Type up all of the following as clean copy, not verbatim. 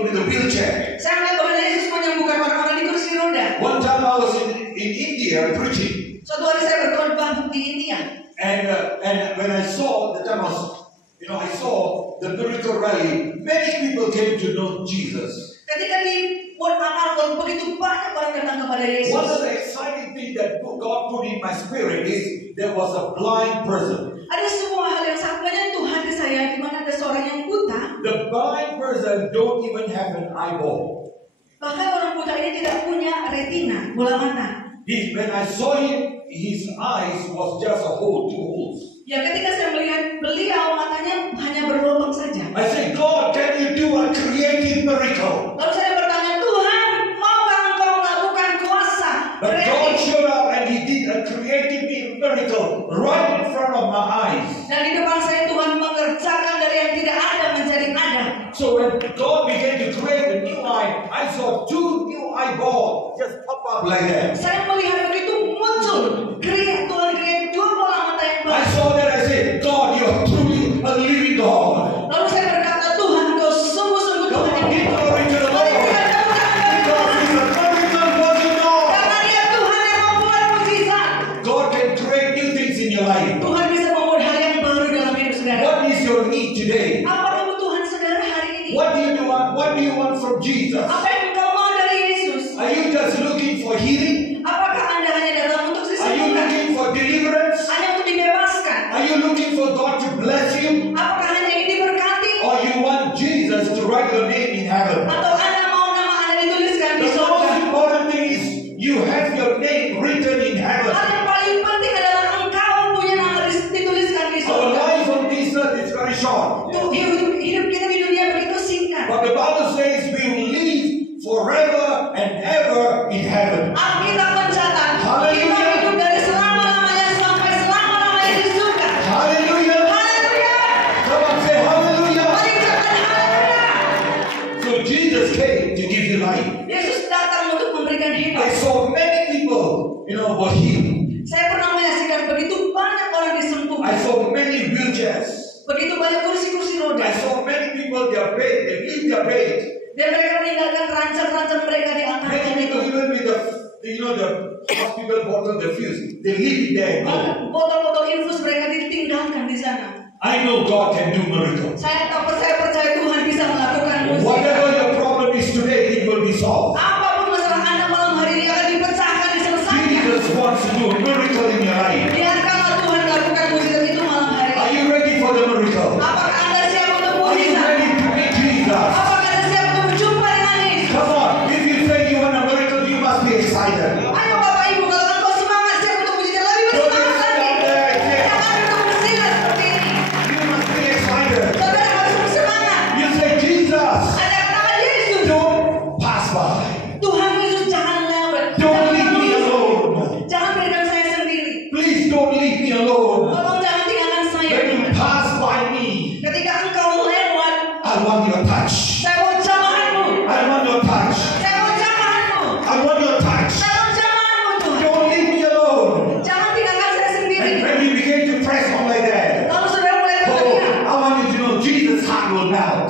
with a wheelchair. Saya melihat Tuhan Yesus menyembuhkan orang-orang di kursi roda. One time I was in India preaching, Suatu hari saya berkhotbah di India. and when I saw the time I saw the miracle rally, many people came to know Jesus. Ketika di Port Amargon begitu banyak orang datang kepada Yesus. One of the exciting things that God put in my spirit is there was a blind person. Ada sebuah hal yang sangat menyentuh Tuhan ke saya, di mana ada seorang yang buta. The blind person don't even have an eyeball. Bahkan orang buta ini tidak punya retina, bola mata. When I saw him, his eyes was just a hole, 2 holes. Ya, ketika saya melihat beliau, matanya hanya berlubang saja. I said, God, can you do a creative miracle? Lalu saya bertanya, Tuhan, maukah Engkau melakukan kuasa But God showed up and He did a creative miracle right in front of my eyes. Dan di depan saya Tuhan mengerjakan dari yang tidak ada menjadi ada. So when God began to create a new eye, I saw 2 new eyeballs just pop up like that. Saya melihat begitu muncul, Tuhan create 2 bola mata yang I baru. saw that, I said, God, you are truly a living God. Lalu saya berkata, Tuhan, Engkau sungguh-sungguh Come Tuhan on, yang give hidup. glory to the Lord. Mari kita tepuk tangan bagi Because Tuhan. He's a miracle working God. Karena Dia Tuhan yang membuat mukjizat. God can create new things in your life. Tuhan bisa membuat hal yang baru dalam hidup saudara. What is your need today? Apa kebutuhan saudara hari ini? What do you want from Jesus? Apa yang engkau mau dari Yesus? Are you just looking for healing? Apakah Anda hanya datang untuk Are you disembuhkan? looking for deliverance? Hanya untuk dibebaskan? Are you looking for God to bless you? Apakah hanya ingin diberkati? Or you want Jesus to write your name in heaven? Atau Anda mau nama Anda dituliskan di The most surga? important thing is you have your name written in heaven. Hal yang paling penting adalah engkau punya nama dituliskan di Our surga. life on this earth is very short. Hidup kita di dunia begitu singkat. But the Bible says we will live forever and ever in heaven. Alkitab mencatat kita Haleluya. hidup dari selama-lamanya sampai selama-lamanya di surga. Hallelujah. Haleluya. Come on, say hallelujah. Mari ucapkan haleluya. So Jesus came to give you life. Yesus datang untuk memberikan hidup. I saw many people, were healed. Saya pernah menyaksikan begitu banyak orang I disembuhkan. saw many wheelchairs. Begitu banyak kursi-kursi roda. I saw many people, they leave their bed. Dan mereka meninggalkan rancang-rancang mereka di Many angkatan people, itu. even with the hospital bottle, the fuse, they leave it there. Botol-botol infus mereka ditinggalkan di sana. I know God can do miracles. Saya percaya Tuhan bisa melakukan Whatever mujizat. your problem is today, it will be solved. Apapun masalah Anda malam hari ini akan dipecahkan, diselesaikan. Jesus wants to do a miracle in your life. Biarkanlah Tuhan lakukan mujizat itu malam hari Are ini. you ready for the miracle? Apakah Anda siap untuk Are you mujizat? ready to meet Jesus? Apakah Anda siap untuk berjumpa dengan Yesus? Come on, if you say you want a miracle, you must be excited. Ayo Bapak Ibu, kalau engkau semangat siap untuk mujizat, lebih bersemangat lagi. Jangan untuk bersilat seperti ini. You must be excited. Saudara harus bersemangat. You say, Jesus, Anda katakan Yesus. don't pass by. Tuhan Yesus jangan lewat. Don't leave me alone. Jangan berikan saya sendiri. Please don't leave me alone. Tolong jangan tinggalkan saya. When you pass by me, Ketika engkau lewat, I want your touch. saya mau jamahanmu. I want your touch. Saya mau jamahanmu. I want your touch. Saya mau jamahanmu Tuhan. Don't leave me alone. Jangan tinggalkan saya sendiri. And when you begin to press on like that, Lalu saudara mulai oh, berteriak. I want you to know Jesus' heart will melt.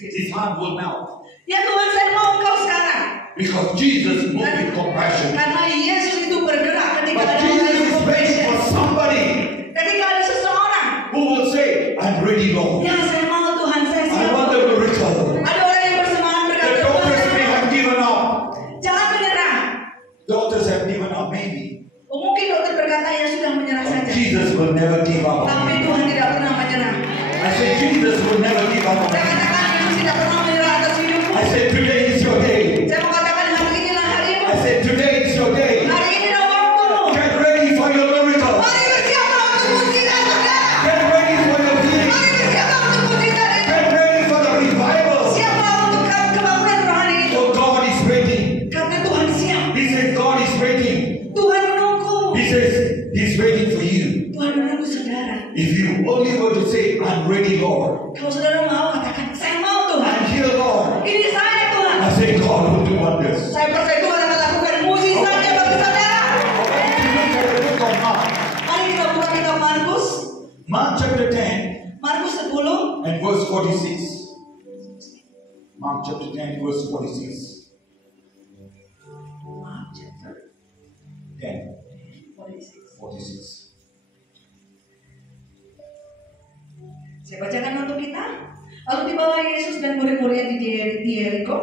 His heart will melt. Ya Tuhan, saya mau engkau sekarang. Because Jesus moved with compassion. Karena Yesus itu bergerak ketika But ada Jesus orang is yang waiting for compassion. somebody Ketika ada seseorang. who will say, I'm ready, Lord. Ya saya mau Tuhan, saya I siap. want the miracle. Ada orang yang bersemangat The berkata, doctors may Tuhan, have given up. jangan menyerah. Doctors have given up, maybe. Mungkin dokter berkata ya sudah menyerah But saja. Jesus will never give up. Tapi Tuhan tidak pernah menyerah. I said, Jesus will never give up. Saya katakan Yesus tidak pernah menyerah atas hidupmu. I said, today is your day. Saya mau katakan hari inilah harimu. I said, today is your day. Hari ini adalah waktumu. Get ready for your miracle. Mari bersiaplah untuk mujizat saudara. Get ready for your healing. Mari bersiaplah untuk mujizat ini. Get ready for the revival. Siaplah untuk kebangunan rohani itu. Oh, God is waiting. Karena Tuhan siap. He says, God is waiting. Tuhan menunggu. He says, He's waiting for you. Tuhan menunggu saudara. If you only were to say, I'm ready, Lord. Kalau saudara mau katakan, saya mau Tuhan. I'm here, Lord. Ini saya Tuhan. I say, God will do wonders. Saya percaya Tuhan akan lakukan mujizatnya bagi saudara. Look at the book of Mark. Mari kita buka kitab Markus. Mark chapter 10 Markus 10 and verse 46. Mark chapter 10, verse 46. Mark chapter 10, 46. 46. Saya bacakan untuk kita. Lalu tibalah Yesus dan murid-muridnya di Yeriko.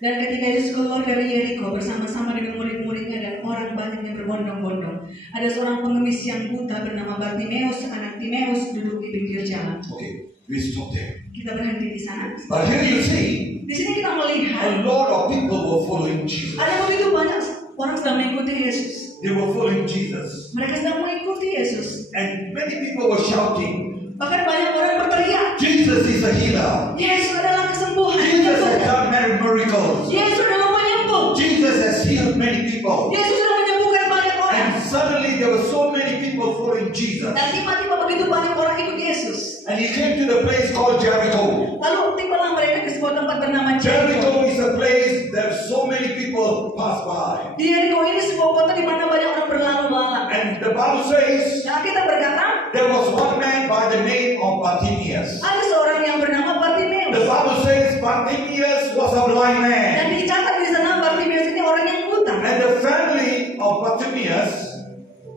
Dan ketika Yesus keluar dari Yeriko bersama-sama dengan murid-muridnya dan orang banyak yang berbondong-bondong, ada seorang pengemis yang buta bernama Bartimeus, anak Timeus, duduk di pinggir jalan. Okay, we stop there. Kita berhenti di sana. But here you see, Di sini kita melihat a lot of people were following Jesus. ada begitu banyak orang sedang mengikuti Yesus. They were following Jesus. Mereka sedang mengikuti Yesus. And many people were shouting, Bahkan banyak orang berteriak, Jesus is a healer. Yesus adalah kesembuhan. Jesus has done many miracles. Yesus adalah penyembuh. Jesus has healed many people. Yesus sudah menyembuhkan banyak orang. And suddenly there were so many people following Jesus. Dan tiba-tiba begitu banyak orang ikut Yesus. And he came to the place called Jericho. Lalu tibalah mereka ke sebuah tempat bernama Jericho Jericho. is a place that so many people pass by. Di Jericho ini sebuah kota di mana banyak orang berlalu lalang. And the Bible says Nah, kita berkata, there was one man by the name of Bartimaeus. ada seorang yang bernama The Bartimeus. Bible says Bartimaeus was a blind man. Dan dicatat di sana Bartimeus ini orang yang buta. And the family of Bartimaeus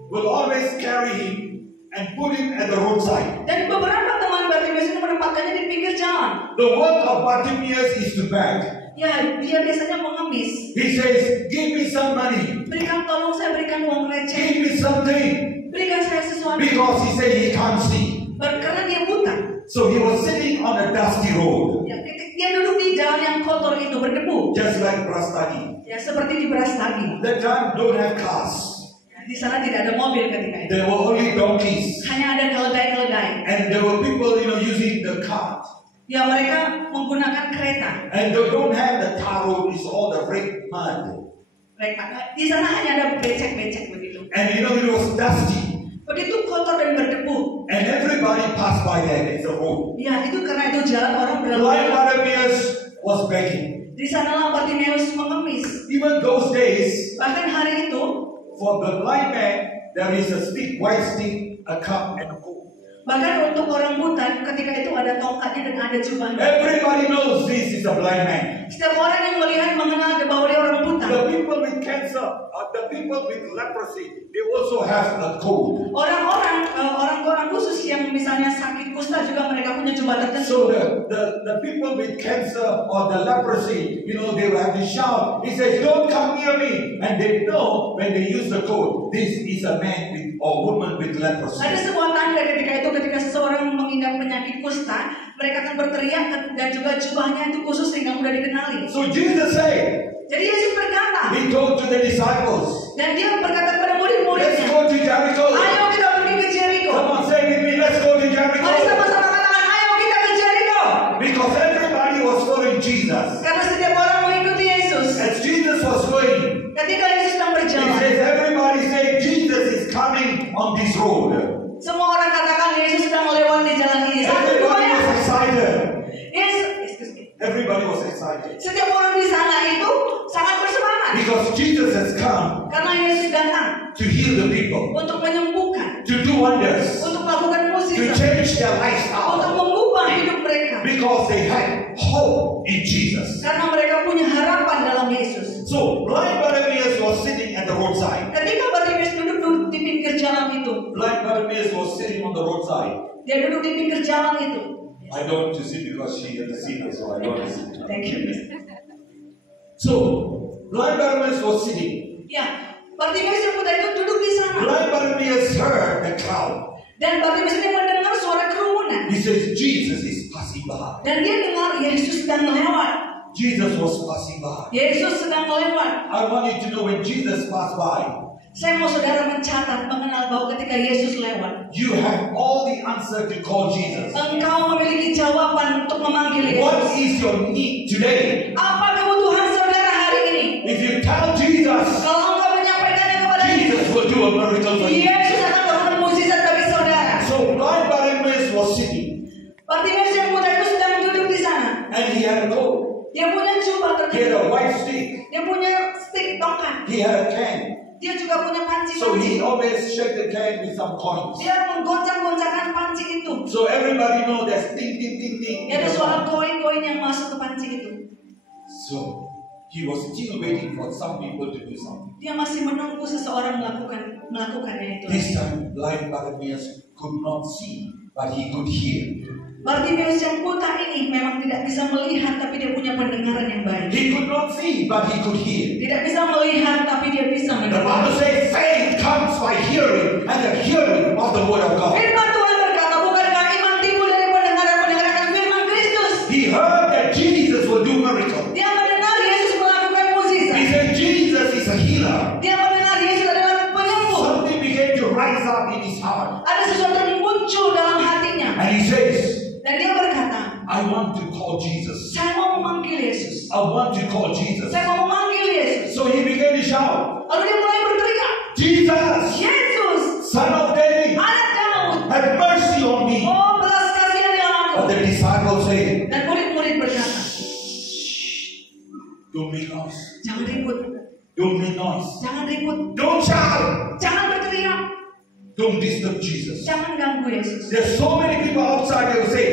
will always carry him and put him at the roadside. Dan beberapa teman Bartimeus ini menempatkannya di pinggir jalan. The work of Bartimaeus is to beg. Ya, dia biasanya mengemis. He says, give me some money. Berikan, tolong saya berikan uang receh. Give me something. Berikan saya sesuatu. Because he said he can't see. Karena dia buta. So he was sitting on a dusty road. Ya, dia duduk di jalan yang kotor itu berdebu. Just like Brastagi. Ya, seperti di Brastagi. That time don't have cars. Ya, di sana tidak ada mobil ketika itu. There were only donkeys. Hanya ada keledai-keledai. And there were people, using the cart. Ya, mereka menggunakan kereta. And they don't have the tar road, it's all the red mud. Mereka di sana hanya ada becek-becek begitu. And it was dusty. Begitu kotor dan berdebu. And everybody passed by there. It's a road. Ya, itu karena itu jalan orang berlalu. Blind Bartimaeus was begging. Di sanalah Bartimeus mengemis. Even those days, Bahkan hari itu, for the blind man, there is a stick, white stick, a cup, and a bowl. bahkan untuk orang buta, ketika itu ada tongkatnya dan ada jubahnya. Everybody knows this is a blind man. Setiap orang yang melihat mengenal bahwa dia orang buta. The people with cancer, the people with leprosy, they also have a coat. Orang-orang khusus yang misalnya sakit kusta juga mereka punya jubah So tertentu. the people with cancer or the leprosy, they will have to shout. He says, "Don't come near me." And they know when they use the coat, this is a man with or woman with leprosy. Ada sebuah tanda ketika seseorang mengidap penyakit kusta, mereka akan berteriak dan juga jubahnya itu khusus sehingga mudah dikenali. So Jesus said, Jadi Yesus berkata, he told to the disciples, dan dia berkata kepada "Let's murid-muridnya, go to Jericho." ayo kita pergi ke Jericho. Come on, say with me, let's go to Jericho. Mari sama-sama katakan, ayo kita ke Jericho. Because everybody was following Jesus. Karena setiap orang mengikuti Yesus. As Jesus was going, Ketika Yesus sedang he berjalan, says, everybody say, Jesus is coming on this road. semua orang katakan Yesus sedang melewati jalan ini. Satu, dua, Everybody ya. was excited. Excuse me. Everybody was excited. Setiap orang di sana itu sangat bersemangat. Because Jesus has come Karena Yesus datang to heal the people, untuk menyembuhkan, to do wonders, untuk melakukan to mukjizat, change their untuk lifestyle. mengubah hidup mereka. Because they had hope in Jesus. Karena mereka punya harapan dalam Yesus. So, blind Bartimaeus was sitting at the roadside. Ketika Bartimeus duduk di pinggir jalan itu, Blind Bartimaeus was sitting on the roadside. dia duduk di pinggir jalan itu. I don't want to see because she had seen it, so I don't want to see. Thank you. So, blind Bartimaeus was sitting. Ya, Bartimeus yang buta itu duduk di sana. Blind Bartimaeus heard the crowd. Dan Bartimeus ini mendengar suara kerumunan. He says, Jesus is passing by. Dan dia dengar Yesus sedang melewat. Jesus was passing by. Yesus sedang melewat. I want you to know when Jesus passed by, Saya mau saudara mencatat, mengenal bahwa ketika Yesus lewat, you have all the answer to call Jesus. engkau memiliki jawaban untuk memanggil What Yesus. is your need today? Apa kebutuhan saudara hari ini? If you tell Jesus, Kalau engkau menyampaikannya kepada Jesus will do a miracle for you. Yesus akan melakukan mukjizat bagi saudara. So blind Bartimaeus was sitting, Bartimeus yang buta itu sedang duduk di sana. and he had a coat. Dia punya jubah He had tertentu. a white stick. Dia punya stick tongkat. He had a can. Dia juga punya panci. So he always shake the can with some coins. Dia menggoncang-goncangkan panci itu. So everybody know there's ding ding ding ding. Ada suara koin-koin yang masuk ke panci itu. So he was still waiting for some people to do something. Dia masih menunggu seseorang melakukannya itu. This time blind Bartimaeus could not see, but he could hear. Bartimaeus yang buta ini memang tidak bisa melihat, tapi dia punya pendengaran yang baik. He could not see, but he could hear. Tidak bisa melihat, tapi dia bisa The mendengar. Bible says faith comes by hearing, and the hearing of the word of God. Firman Tuhan berkata, bukankah iman timbul dari pendengaran firman Kristus? He heard that Jesus will do miracles. Dia mendengar Yesus melakukan mukjizat. He said Jesus is a healer. Dia mendengar Yesus adalah penyembuh. Something began to rise up in his heart. Ada sesuatu yang muncul dalam hatinya. And he says, Dan dia berkata, I want to call Jesus. saya mau memanggil Yesus. I want to call Jesus. Saya mau memanggil Yesus. So he began to shout, Lalu dia mulai berteriak, Jesus, Yesus, Son of David, anak Daud, have mercy on me. oh belas kasihan aku. But the disciples say, Dan murid-murid berkata, don't make noise. jangan ribut, Don't make noise. jangan ribut, Don't shout. jangan berteriak, Don't disturb Jesus. jangan ganggu Yesus. There's so many people outside that will say,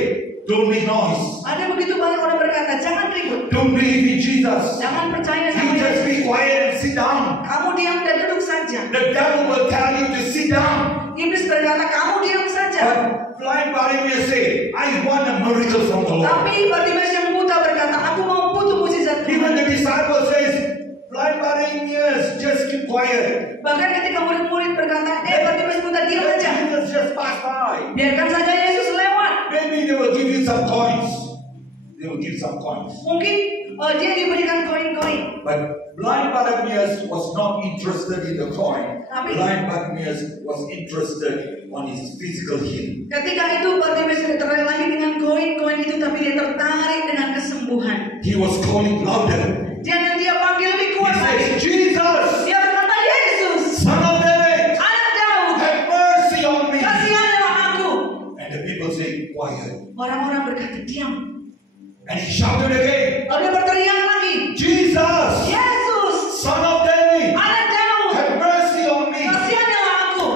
don't make noise. Ada begitu banyak orang berkata, jangan ribut, Don't believe in Jesus. jangan percaya You sama just Yesus. be quiet and sit down. Kamu diam dan duduk saja. The devil will tell you to sit down. Iblis berkata, kamu diam saja. But blind Bartimaeus say, I want a miracle from the Lord. Tapi Bartimaeus yang buta berkata, aku mau butuh mukjizat Even Tuhan. the disciple says, blind Bartimaeus, just keep quiet. Bahkan ketika murid-murid berkata, Bartimaeus buta, diam Let saja. Jesus just pass by. Biarkan saja Yesus lewat. Maybe they will give you some coins. They will give some coins. Mungkin dia diberikan koin-koin. But blind Bartimaeus was not interested in the coin. Blind Bartimaeus was interested on his physical healing. Ketika itu Bartimaeus tidak tertarik lagi dengan koin-koin itu, tapi dia tertarik dengan kesembuhan. He was calling louder. Dia panggil lebih He kuat lagi. says, Jesus, Dia berkata, Yesus, Son of David, anak Daud, have mercy on me. kasihanlah aku. And the people say, quiet. Orang-orang berkata, diam. And he shouted again, Lalu dia berteriak lagi, Jesus, Yesus, Son of David, anak Daud, have mercy on me. kasihanlah aku.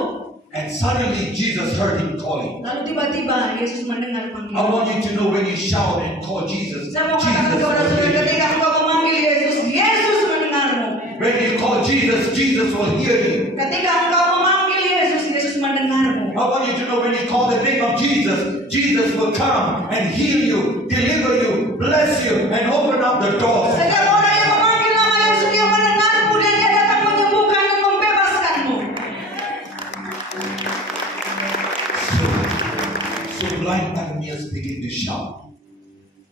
And suddenly Jesus heard him calling. Lalu tiba-tiba Yesus mendengar I panggilan. want you to know when you shout and call Jesus, Saya mau Jesus katakan kepada will saudara, hear you. ketika engkau memanggil Yesus, Yesus mendengarmu. When you call Jesus, Jesus will hear you. Ketika engkau memanggil Yesus, Yesus mendengarmu. I want you to know when you call the name of Jesus, Jesus will come and heal you, deliver you, bless you, and open up the doors. Setiap orang yang memanggil nama Yesus, dia mendengarmu dan dia datang menyembuhkan dan membebaskanmu. So blind Bartimaeus began to shout.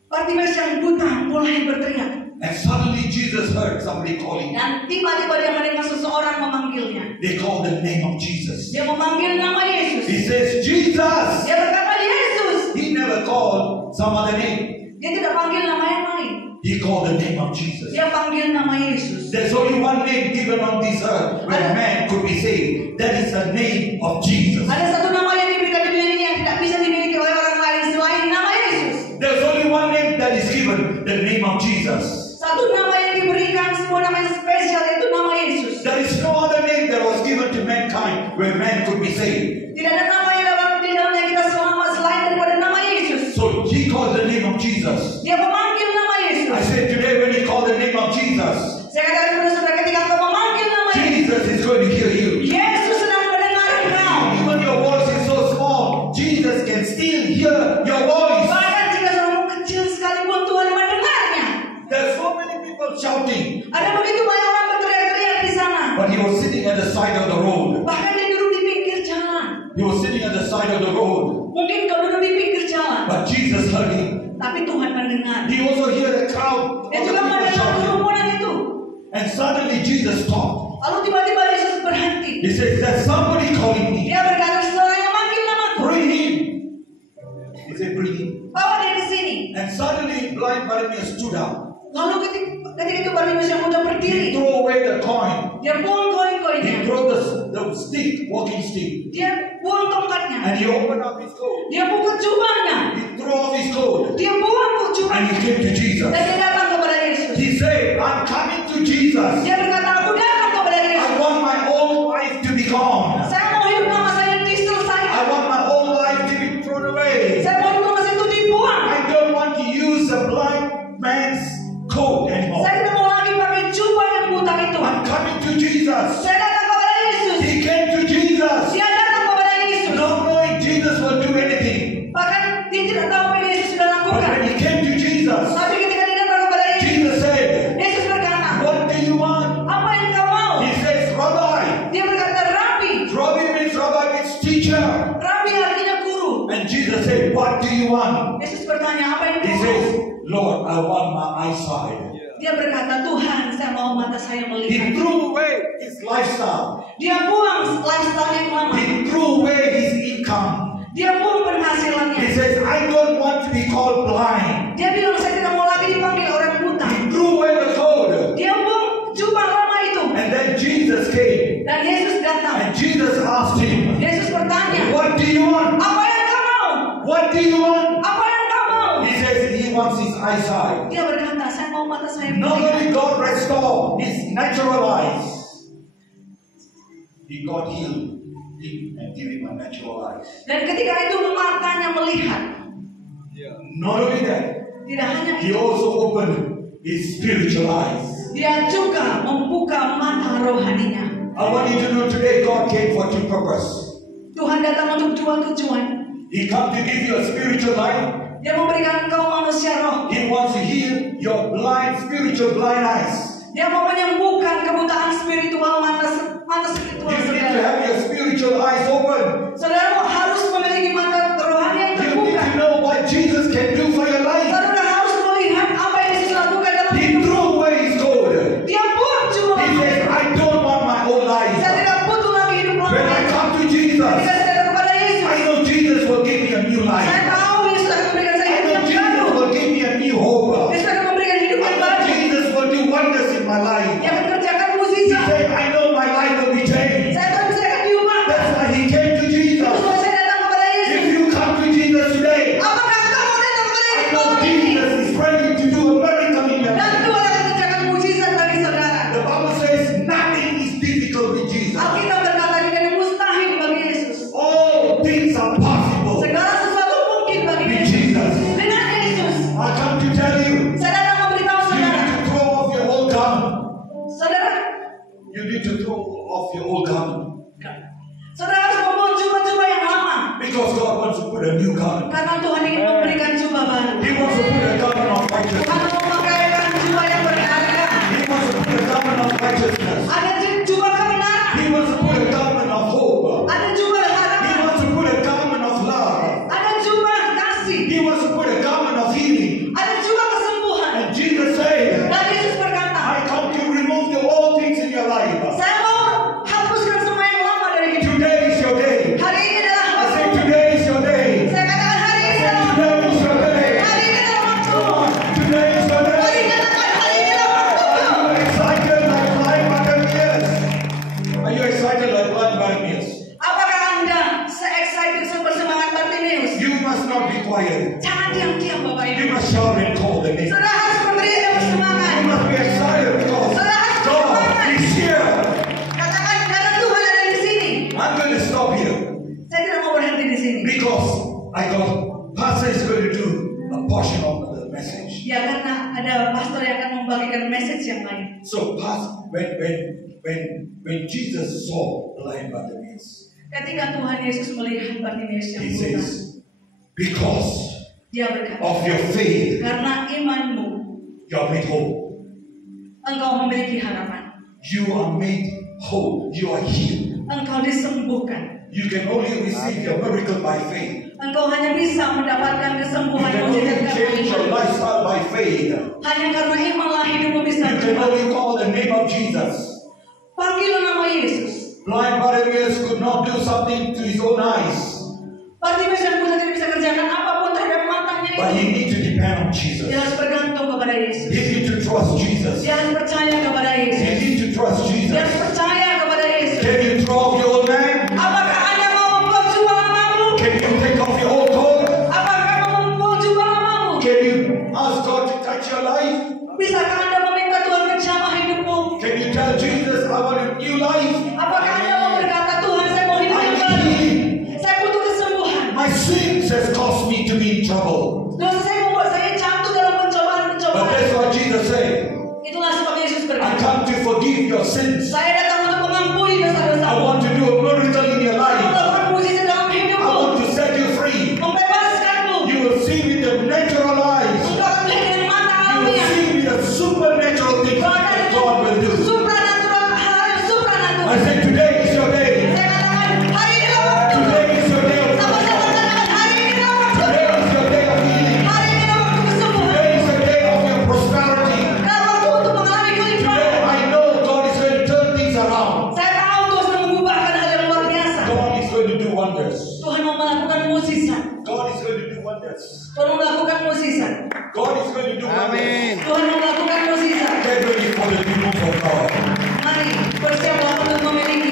Bartimaeus yang buta mulai berteriak. And suddenly Jesus heard somebody calling. Dan tiba-tiba dia mendengar seseorang memanggilnya. They called the name of Jesus. Dia memanggil nama Yesus. He says, Jesus! Dia berkata, Yesus. He never called some other name. Dia tidak panggil nama yang lain. He called the name of Jesus. Dia panggil nama Yesus. There's only one name given on this earth where man could be saved. That is the name of Jesus. Ada satu nama yang diberikan di dunia ini yang tidak bisa dimiliki oleh orang lain selain nama Yesus. There's only one name that is given, the name of Jesus. Satu nama yang diberikan, sebuah nama yang spesial, itu nama Yesus. There is no other name that was given to mankind where man could be saved. Tidak ada nama yang dapat di dalamnya kita selamat selain daripada nama Yesus. So he called the name of Jesus. Dia memanggil nama Yesus. I said today when he called the name of Jesus, Saya katakan kepada saudara, ketika engkau memanggil nama Yesus, Jesus is going to hear you. Yesus sedang mendengar engkau. Even your voice is so small, Jesus can still hear your voice. Bahkan jika suaramu kecil sekalipun, Tuhan mendengarnya. There's so many people shouting, Ada begitu banyak orang berteriak-teriak di sana. but he was sitting at the side of the road. Bahkan dia duduk di pinggir jalan. He was sitting at the side of the road, Mungkin kau duduk di pinggir jalan, but Jesus heard him. tapi Tuhan mendengar. He also heard the crowd of the Dia juga people mendengar shouting. kerumunan itu. And suddenly Jesus stopped. Lalu tiba-tiba Yesus berhenti. He says, there's somebody calling me. Dia berkata, seorang yang manggil namaku. Bring him. He said, bring him. Bawa dia ke sini. And suddenly blind Bartimaeus stood up. Lalu ketika itu Bartimaeus yang muda He berdiri. threw away the coin. Dia buang He koin-koinnya. threw the stick, walking stick. Dia buang tongkatnya. And he opened up his coat. Dia buka jubahnya. He threw off his coat. Dia buang And jubahnya. he came to Jesus. Dan dia datang kepada Yesus. He said, I'm coming to Jesus. Dia berkata, aku datang kepada I Yesus. want my man's coat anymore. Saya tidak mau lagi pakai jubah yang buta itu. I'm coming to Jesus. Saya datang kepada Yesus. He came to Jesus. Dia datang kepada Yesus. Not knowing Jesus will do anything. Bahkan dia tidak tahu apa yang Yesus sudah But lakukan. when he came to Jesus, Tapi ketika dia datang kepada Yesus, Jesus said, Yesus berkata, what do you want? apa yang kau mau? He says, Rabbi. Dia berkata, Rabbi. Rabbi means teacher. Rabbi artinya guru. And Jesus said, what do you want? Yesus bertanya, apa yang He kau says, mau? Lord, I want my eyesight. Dia berkata, Tuhan, saya mau mata saya He melihat. threw away his lifestyle. Dia buang lifestyle yang lama. He threw away his income. Dia buang He penghasilannya. says, I don't want to be called blind. Dia bilang, saya tidak mau lagi dipanggil orang buta. He threw away the coat. Dia buang jubah lama itu. And then Jesus came. Dan Yesus datang. And Jesus asked him, Yesus bertanya, what do you want? apa yang kau mau? What do you want? Apa yang kau mau? He says he wants his eyesight. Dia berkata, saya mau mata saya Not melihat. only God restore his natural eyes, he got healed him and give him a natural eyes. Dan ketika itu matanya melihat. Not only that, Tidak hanya he itu, also opened his spiritual eyes. dia juga membuka mata rohaninya. I want you to know today God came for two purpose. Tuhan datang untuk dua tujuan. He come to give you a spiritual life. Dia memberikan engkau manusia roh. He wants to heal your spiritual blind eyes. Dia mau menyembuhkan kebutaan spiritual mata spiritual You need to saudara. have your spiritual eyes open. Saudara harus memiliki mata rohani yang You need terbuka. to know what Jesus can do for your life. Saudara harus melihat apa yang Yesus lakukan dalam He hidup. threw away his coat. Dia buang cuma. He says, I don't want my old Saya life. tidak butuh lagi hidup lama. When I come to Jesus, Ketika saya datang kepada Yesus, I know Jesus will give me a new saya life. tahu Yesus akan memberikan saya I hidup know yang Jesus baru. will give me a new hope. Yesus akan memberikan hidup I yang know baru. Jesus will do wonders in my life. Yang mengerjakan He mukjizat. said, I know my life will be changed. Saya tahu saya akan diubahkan. That's why he came to Jesus. Terus saya datang kepada If Yesus. you come to Jesus today, Apakah engkau mau datang kepada I Yesus know malam ini? Jesus is ready to do a miracle in your Dan life. Tuhan akan mengerjakan mukjizat bagi saudara. The Bible says nothing is difficult with Jesus. Alkitab berkata tidak ada mustahil bagi Yesus. All things are possible Segala sesuatu mungkin bagi with Yesus. Jesus. Dengan Yesus. I come to tell you, Saya datang memberitahu you saudara. need to throw off your old garment. Saudara. You need to throw off your old garment. Saudara harus membuang jubah-jubah yang lama. Because God wants to put a new garment. Karena Tuhan ingin memberikan jubah baru. He wants to put a garment of Tuhan righteousness. mau memakaikan jubah yang berharga. He wants to put a garment of righteousness. Ada jubah kebenaran. He wants to put a garment of hope. Ada jubah He harapan. wants to put a garment of love. Ada jubah kasih. He wants to put a garment of healing. Ada jubah kesembuhan. And Jesus said, Dan Yesus berkata, I come to remove the old things in your life. saya mau hapuskan semua yang lama dari hidup. Today is your day. Hari ini adalah I say waktu. today is your day. Saya katakan hari I ini say adalah today waktu. is your day. Hari ini adalah waktu. Come on, today is your Mari day. katakan hari ini adalah waktu. Are you excited like blind Bartimaeus? Are you excited like blind Bartimaeus? Apakah Anda se-excited sebersemangat Bartimeus? You must not be quiet. Jangan diam-diam Bapak You Ibu. must shout and call the name. Saudara harus berdiri dan bersemangat. You must be excited because God is here. Katakan karena Tuhan ada di sini. I'm going to stop here Saya tidak mau berhenti di sini. because Pastor is going to do a portion of the message. Ya karena ada pastor yang akan membagikan message yang lain. So, when Jesus saw blind Bartimaeus, Ketika Tuhan Yesus melihat Bartimeus yang He buta, says, because dia berkata, of your faith, karena imanmu, you are made whole. engkau memiliki harapan. You are made whole. You are healed. Engkau disembuhkan. You can only receive your miracle by faith. Engkau hanya bisa mendapatkan You kesembuhan can only mujizat karena change your iman. lifestyle by faith. Hanya karena imanlah hidupmu bisa You can berubah. only call the name of Jesus. Panggil nama Yesus. Blind Bartimaeus could not do something to his own eyes, Bartimeus yang buta tidak bisa kerjakan apapun terhadap matanya but itu. he need to depend on Jesus. Dia harus bergantung kepada Yesus. He need to trust Jesus. Dia harus percaya kepada He Yesus. need to trust Dia harus Jesus. percaya kepada Yesus. Can you throw off your old man? Apakah Anda mau membuang jubah lamamu? Can you take off your old coat? Apakah mau membuang jubah lamamu? Can you ask God to touch your life? Bisakah Anda meminta Tuhan menjamah hidupmu? Can you tell Jesus, I want a new life? Apakah Anda mau berkata, Tuhan saya mau hidup I yang need baru? healing. Saya butuh kesembuhan. My sins has caused me to be in trouble. Dosa saya membuat saya jatuh dalam But pencobaan-pencobaan. there's Saya datang untuk mengampuni I dosa-dosamu. want to do a miracle in your life. Melakukan mukjizat dalam I hidupmu. want to set you free. Membebaskanmu. You will see with the natural eyes. Engkau akan melihat dengan mata You will alamiah. see with the supernatural things that God will do. Supranatural, hal yang supranatural. I say today is your day. Saya katakan hari ini adalah waktu. Today is your day of Sama-sama miracle. katakan hari ini adalah waktu. Today is your day of healing. Hari ini adalah waktu kesembuhan. Today is the day of your prosperity. Adalah waktu untuk mengalami Today kelimpahan. I know God is going to turn things around. Saya tahu Tuhan sedang mengubahkan hal yang luar biasa. God is going to do wonders. Tuhan mau melakukan mukjizat. God is going to do wonders. Tuhan mau melakukan mukjizat. God is going to do wonders. Tuhan mau melakukan mukjizat. Get ready for the new move of God. Mari bersiap